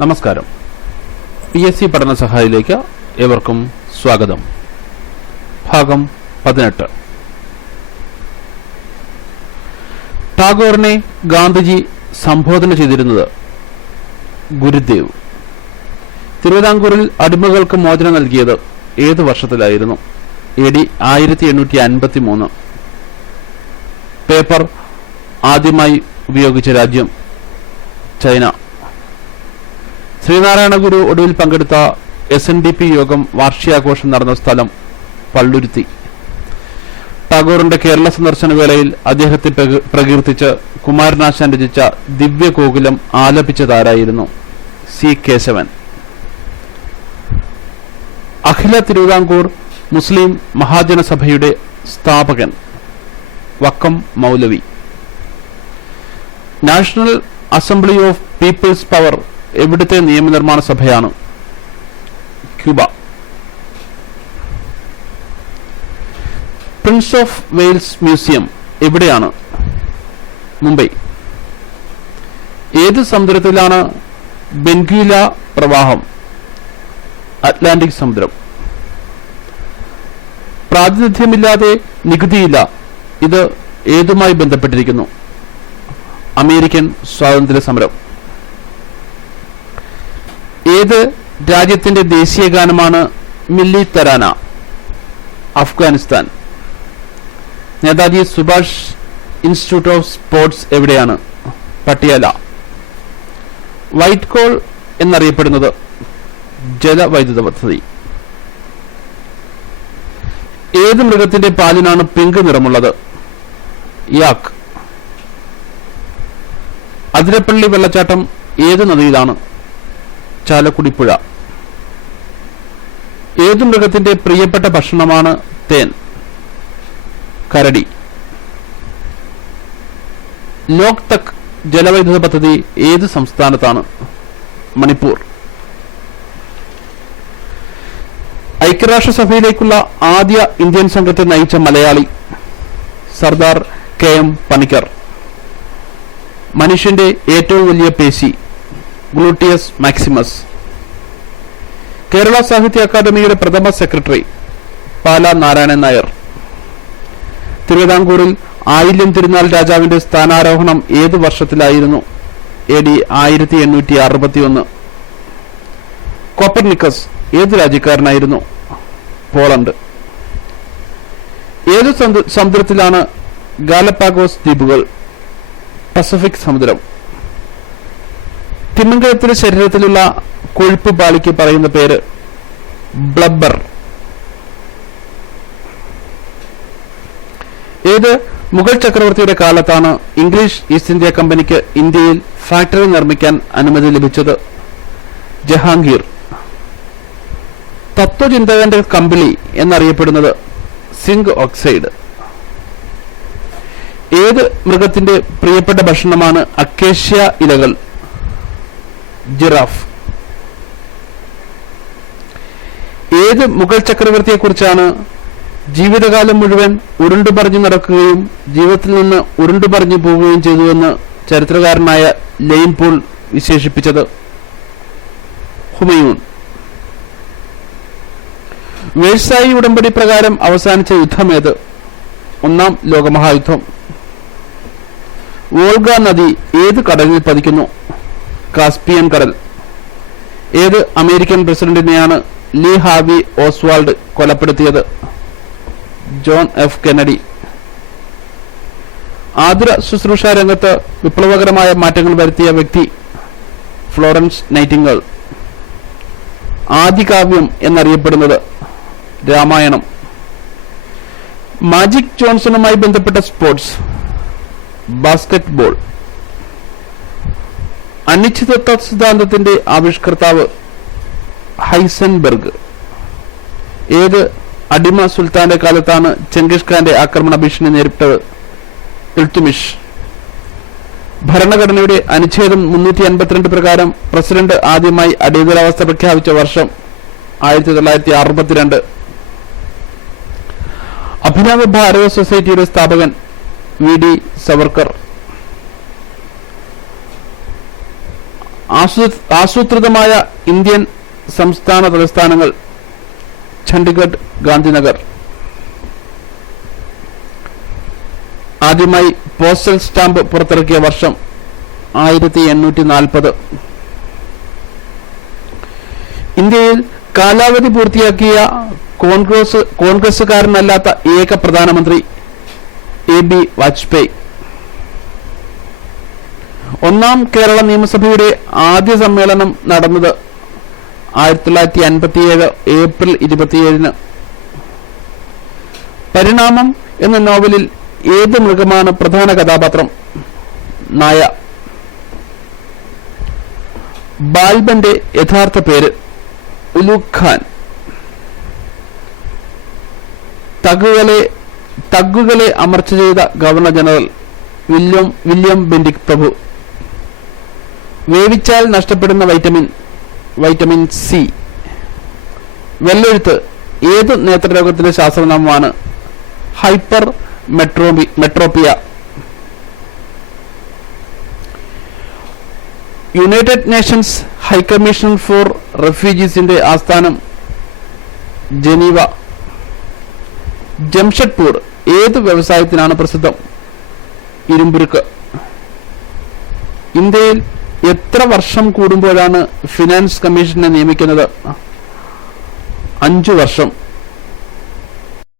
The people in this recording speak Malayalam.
നമസ്കാരം. PSC പഠന സഹായിലേക്ക് ഏവർക്കും സ്വാഗതം. ഭാഗം 18. ടാഗോറിനെ ഗാന്ധിജി സംബോധന ചെയ്തിരുന്നത് ഗുരുദേവ്. തിരുവിതാംകൂറിൽ അടിമകൾക്ക് മോചനം നൽകിയത് ഏത് വർഷത്തിലായിരുന്നു? AD 1853. പേപ്പർ ആദ്യമായി ഉപയോഗിച്ച രാജ്യം ചൈന. ശ്രീനാരായണ ഗുരു ഒടുവിൽ പങ്കെടുത്ത SNDP യോഗം വാർഷികാഘോഷം നടന്ന സ്ഥലം പള്ളുരുത്തി. ടാഗോറിന്റെ കേരള സന്ദർശന വേളയിൽ അദ്ദേഹത്തെ പ്രകീർത്തിച്ച് കുമാരനാശാൻ രചിച്ച ദിവ്യകോകുലം ആലപിച്ചതാരായിരുന്നു? C. കേശവൻ. അഖില തിരുവിതാംകൂർ മുസ്ലിം മഹാജനസഭയുടെ സ്ഥാപകൻ Vakkom Moulavi. National assembly of people's power എവിടുത്തെ നിയമനിർമ്മാണ സഭയാണ്? Cuba. Prince of Wales Museum എവിടെയാണ്? മുംബൈ. ഏത് സമുദ്രത്തിലാണ് ബെൻഗ്വില പ്രവാഹം? അറ്റ്ലാന്റിക് സമുദ്രം. പ്രാതിനിധ്യമില്ലാതെ നികുതിയില്ല. ഇത് ഏതുമായി ബന്ധപ്പെട്ടിരിക്കുന്നു? അമേരിക്കൻ സ്വാതന്ത്ര്യ സമരം. ഏത് രാജ്യത്തിന്റെ ദേശീയ ഗാനമാണ് Milli Tarana? Afghanistan. Netaji Subhash institute of sports എവിടെയാണ്? പട്ടിയാല. വൈറ്റ് കോൾ എന്നറിയപ്പെടുന്നത് ജലവൈദ്യുത പദ്ധതി. ഏത് മൃഗത്തിന്റെ പാലിനാണ് പിങ്ക് നിറമുള്ളത്? യാക്ക്. അതിരപ്പള്ളി വെള്ളച്ചാട്ടം ഏത് നദിയിലാണ്? ചാലക്കുടി പുഴ. ഏതു മൃഗത്തിന്റെ പ്രിയപ്പെട്ട ഭക്ഷണമാണ് തേൻ? കരടി. ലോക് തക് ജലവൈദ്യുത പദ്ധതി ഏത് സംസ്ഥാനത്താണ്? മണിപ്പൂർ. ഐക്യരാഷ്ട്രസഭയിലേക്കുള്ള ആദ്യ ഇന്ത്യൻ സംഘത്തെ നയിച്ച മലയാളി? സർദാർ KM പണിക്കർ. മനുഷ്യന്റെ ഏറ്റവും വലിയ പേശി? Gluteus maximus. കേരള സാഹിത്യ അക്കാദമിയുടെ പ്രഥമ സെക്രട്ടറി? പാല നാരായണൻ നായർ. തിരുവിതാംകൂറിൽ ആയില്യം തിരുനാൾ രാജാവിന്റെ സ്ഥാനാരോഹണം ഏത് വർഷത്തിലായിരുന്നു? AD 1861. കോപ്പർനിക്കസ് ഏത് രാജ്യക്കാരനായിരുന്നു? പോളണ്ട്. ഏതു സമുദ്രത്തിലാണ് ഗാലപ്പാഗോസ് ദ്വീപുകൾ? പസഫിക് സമുദ്രം. തിമിംഗലത്തിന്റെ ശരീരത്തിലുള്ള കൊഴുപ്പ് പാളിക്ക് പറയുന്ന പേര്? ബ്ലബ്ബർ. ഏത് മുഗൾ ചക്രവർത്തിയുടെ കാലത്താണ് ഇംഗ്ലീഷ് ഈസ്റ്റ് ഇന്ത്യ കമ്പനിക്ക് ഇന്ത്യയിൽ ഫാക്ടറി നിർമ്മിക്കാൻ അനുമതി ലഭിച്ചത്? ജഹാംഗീർ. തത്വചിന്തകന്റെ കമ്പിളി എന്നറിയപ്പെടുന്നത്? Zinc oxide. ഏത് മൃഗത്തിന്റെ പ്രിയപ്പെട്ട ഭക്ഷണമാണ് അക്കേഷ്യ ഇലകൾ? ജിറാഫ്. ഏത് മുഗൾ ചക്രവർത്തിയെക്കുറിച്ചാണ് ജീവിതകാലം മുഴുവൻ ഉരുണ്ടുപറഞ്ഞു നടക്കുകയും ജീവിതത്തിൽ നിന്ന് ഉരുണ്ടുപറഞ്ഞു പോവുകയും ചെയ്തുവെന്ന് ചരിത്രകാരനായ ലെയ്ൻ പൂൾ വിശേഷിപ്പിച്ചത്? ഹുമയൂൺ. വേഴ്സായി ഉടമ്പടി പ്രകാരം അവസാനിച്ച യുദ്ധമേത്? ഒന്നാം ലോകമഹായുദ്ധം. വോൾഗ നദി ഏത് കടലിൽ പതിക്കുന്നു? കാസ്പിയൻ കടൽ. ഏത് അമേരിക്കൻ പ്രസിഡന്റിനെയാണ് ലീ ഹാർവി ഓസ്വാൾഡ് കൊലപ്പെടുത്തിയത്? John F Kennedy. ആതുര ശുശ്രൂഷ രംഗത്ത് വിപ്ലവകരമായ മാറ്റങ്ങൾ വരുത്തിയ വ്യക്തി? Florence Nightingale. ആദികാവ്യം എന്നറിയപ്പെടുന്നത്? രാമായണം. മാജിക് ജോൺസണുമായി ബന്ധപ്പെട്ട സ്പോർട്സ്? Basket ball. അനിശ്ചിതത്വ സിദ്ധാന്തത്തിന്റെ ആവിഷ്കർത്താവ്? ഹൈസൻബർഗ്. ഏത് അടിമ സുൽത്താന്റെ കാലത്താണ് ചെങ്കിസ് ഖാന്റെ ആക്രമണ ഭീഷണി നേരിട്ടത്? ഇൽത്തുമിഷ്. ഭരണഘടനയുടെ അനുച്ഛേദം 352 പ്രകാരം പ്രസിഡന്റ് ആദ്യമായി അടിയന്തരാവസ്ഥ പ്രഖ്യാപിച്ച വർഷം? 1962. അഭിനവ ഭാരത സൊസൈറ്റിയുടെ സ്ഥാപകൻ? VD സവർക്കർ. ആസൂത്രിതമായ ഇന്ത്യൻ സംസ്ഥാന തലസ്ഥാനങ്ങൾ ചണ്ഡിഗഡ്, ഗാന്ധിനഗർ. ആദ്യമായി പോസ്റ്റൽ സ്റ്റാമ്പ് പുറത്തിറക്കിയ വർഷം 1840. ഇന്ത്യയിൽ കാലാവധി പൂർത്തിയാക്കിയ കോൺഗ്രസുകാരനല്ലാത്ത ഏക പ്രധാനമന്ത്രി AB വാജ്പേയി. ഒന്നാം കേരള നിയമസഭയുടെ ആദ്യ സമ്മേളനം നടന്നത് 1957 ഏപ്രിൽ 27. പരിണാമം എന്ന നോവലിൽ ഏത് മൃഗമാണ് പ്രധാന കഥാപാത്രം? നായ. ബാൽബന്റെ യഥാർത്ഥ പേര്? ഉലൂഗ് ഖാൻ. തഗ്ഗുകളെ അമർച്ച ചെയ്ത ഗവർണർ ജനറൽ വില്യം ബെന്റിക് പ്രഭു. വേവിച്ചാൽ നഷ്ടപ്പെടുന്ന വൈറ്റമിൻ സി. വെള്ളെഴുത്ത് ഏത് നേത്രരോഗത്തിന്റെ ശാസ്ത്രനാമമാണ്? Hypermetropia. United nations high commission for റെഫ്യൂജീസിന്റെ ആസ്ഥാനം ജനീവ. ജംഷഡ്പൂർ ഏത് വ്യവസായത്തിനാണ് പ്രസിദ്ധം? ഇരുമ്പുരുക്ക്. ഇന്ത്യയിൽ എത്ര വർഷം കൂടുമ്പോഴാണ് ഫിനാൻസ് കമ്മീഷനെ നിയമിക്കുന്നത്? 5 വർഷം.